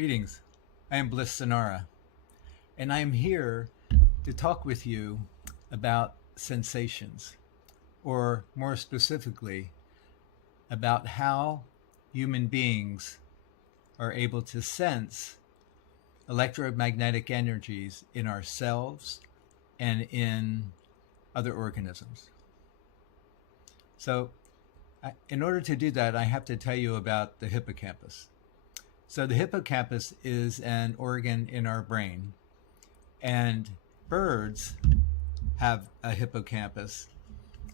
Greetings. I am Bliss Sonara, and I am here to talk with you about sensations, or more specifically, about how human beings are able to sense electromagnetic energies in ourselves and in other organisms. So, in order to do that, I have to tell you about the hippocampus. So the hippocampus is an organ in our brain, and birds have a hippocampus.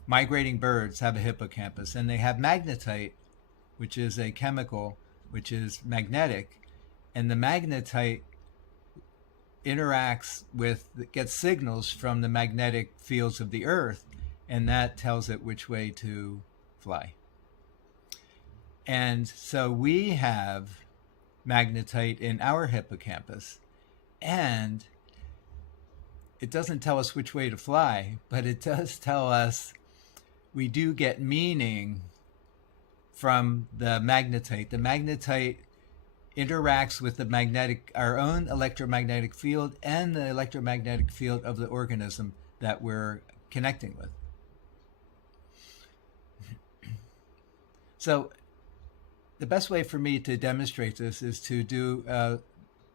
Migrating birds have a hippocampus, and they have magnetite, which is a chemical which is magnetic, and the magnetite gets signals from the magnetic fields of the earth, and that tells it which way to fly. And so we have magnetite in our hippocampus, and it doesn't tell us which way to fly, but it does tell us we do get meaning from the magnetite. The magnetite interacts with our own electromagnetic field and the electromagnetic field of the organism that we're connecting with. So the best way for me to demonstrate this is to do a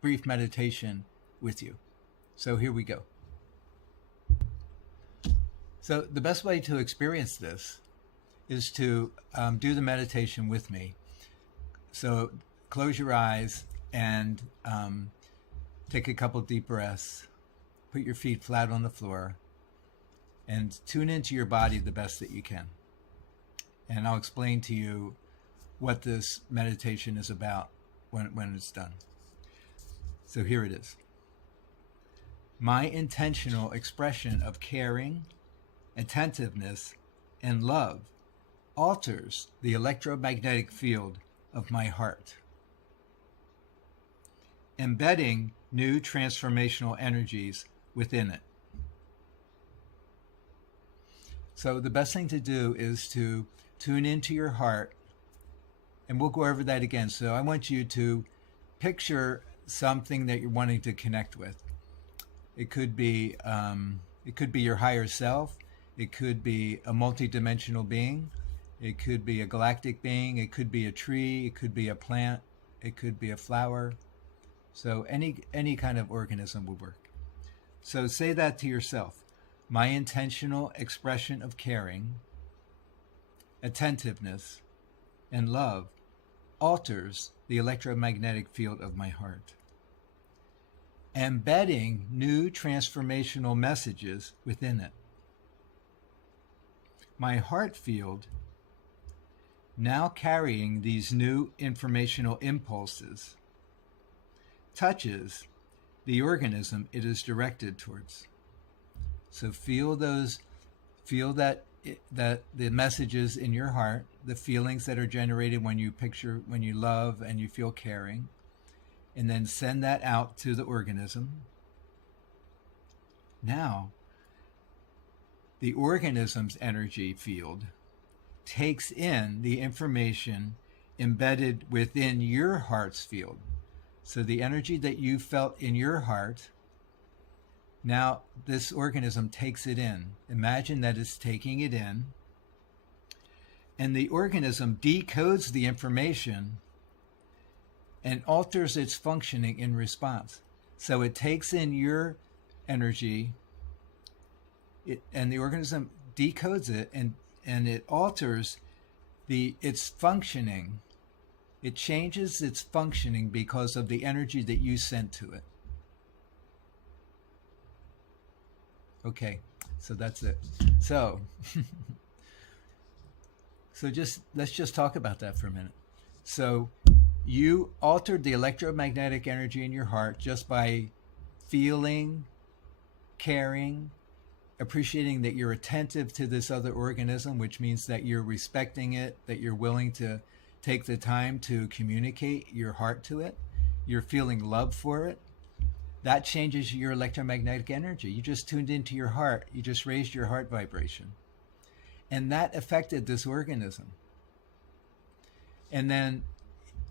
brief meditation with you. So here we go. So the best way to experience this is to do the meditation with me. So close your eyes and take a couple deep breaths. Put your feet flat on the floor and tune into your body the best that you can. And I'll explain to you what this meditation is about when it's done. So here it is. My intentional expression of caring, attentiveness, and love alters the electromagnetic field of my heart, embedding new transformational energies within it. So the best thing to do is to tune into your heart. And we'll go over that again. So I want you to picture something that you're wanting to connect with. It could be your higher self. It could be a multidimensional being. It could be a galactic being. It could be a tree. It could be a plant. It could be a flower. So any kind of organism will work. So say that to yourself. My intentional expression of caring, attentiveness, and love alters the electromagnetic field of my heart, embedding new transformational messages within it. My heart field, now carrying these new informational impulses, touches the organism it is directed towards. So feel that the messages in your heart, the feelings that are generated when you love and you feel caring, and then send that out to the organism. Now, the organism's energy field takes in the information embedded within your heart's field. So the energy that you felt in your heart, now this organism takes it in. Imagine that it's taking it in, and the organism decodes the information and alters its functioning in response. So it takes in your energy, and the organism decodes it, and it alters its functioning. It changes its functioning because of the energy that you sent to it. Okay, so that's it. So let's just talk about that for a minute. So you altered the electromagnetic energy in your heart just by feeling, caring, appreciating that you're attentive to this other organism, which means that you're respecting it, that you're willing to take the time to communicate your heart to it. You're feeling love for it. That changes your electromagnetic energy. You just tuned into your heart. You just raised your heart vibration. And that affected this organism. And then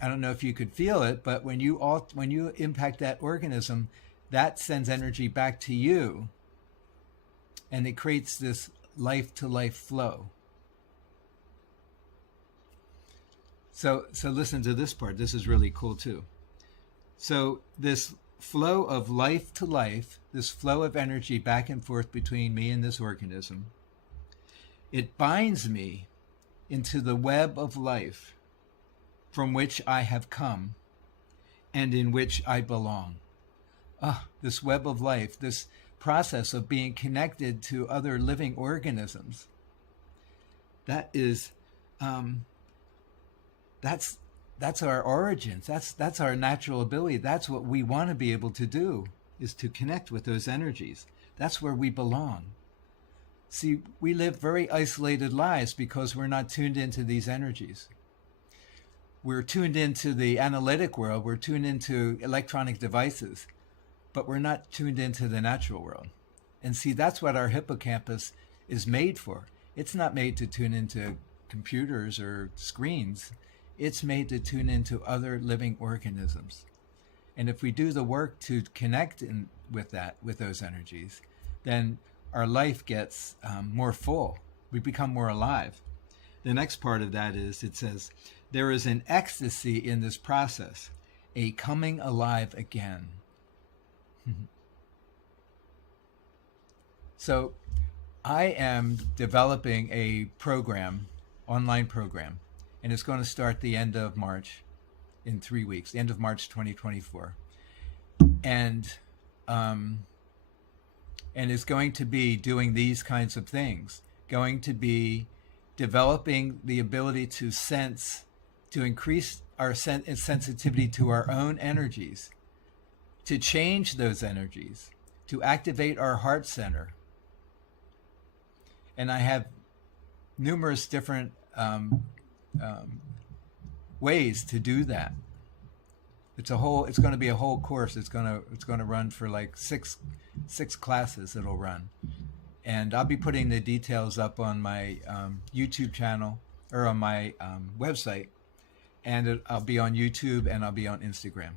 I don't know if you could feel it, but when you impact that organism, that sends energy back to you, and it creates this life to life flow. So listen to this part. This is really cool too. So this flow of life to life, this flow of energy back and forth between me and this organism, it binds me into the web of life from which I have come and in which I belong. This web of life, this process of being connected to other living organisms, that is, that's our origins. That's our natural ability. That's what we want to be able to do, is to connect with those energies. That's where we belong. See, we live very isolated lives because we're not tuned into these energies. We're tuned into the analytic world. We're tuned into electronic devices, but we're not tuned into the natural world. And see, that's what our hippocampus is made for. It's not made to tune into computers or screens. It's made to tune into other living organisms. And if we do the work to connect with those energies, then our life gets more full. We become more alive. The next part of that is, it says, there is an ecstasy in this process, a coming alive again. So I am developing a program, online program, and it's going to start the end of March, in 3 weeks, the end of March 2024. And it's going to be doing these kinds of things, going to be developing the ability to sense, to increase our sensitivity to our own energies, to change those energies, to activate our heart center. And I have numerous different ways to do that. It's going to be a whole course. It's going to run for like six classes. It'll run, and I'll be putting the details up on my YouTube channel, or on my website, and I'll be on YouTube and I'll be on Instagram.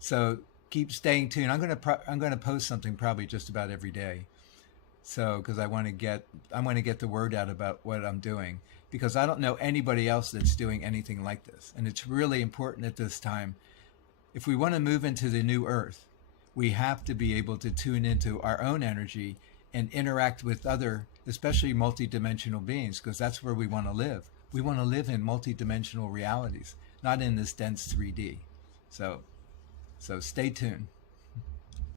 So keep staying tuned. I'm going to post something probably just about every day. So, because I want to get the word out about what I'm doing, because I don't know anybody else that's doing anything like this, and it's really important at this time. If we want to move into the new earth, we have to be able to tune into our own energy and interact with other, especially multidimensional beings, because that's where we want to live. We want to live in multidimensional realities, not in this dense 3D. So stay tuned.